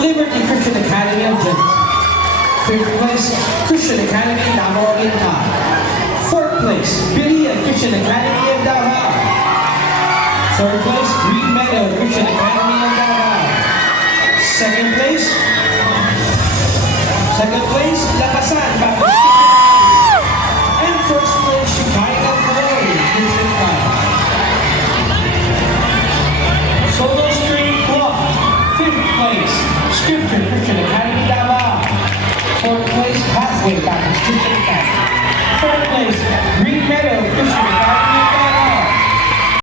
Liberty Christian Academy of Jensen. Fifth place, Christian Academy, Davao Oriental. Fourth place, Berea Christian Academy of Davao. Third place, Green Meadow Christian Academy of Davao. Second place, Lapasan Baptist. And first place, Shekinah Glory Christian Club. Solo String Club. Fifth place, Scripture Christian Academy Davao. Fourth place, Pathway Baptist Christian Academy. Third place,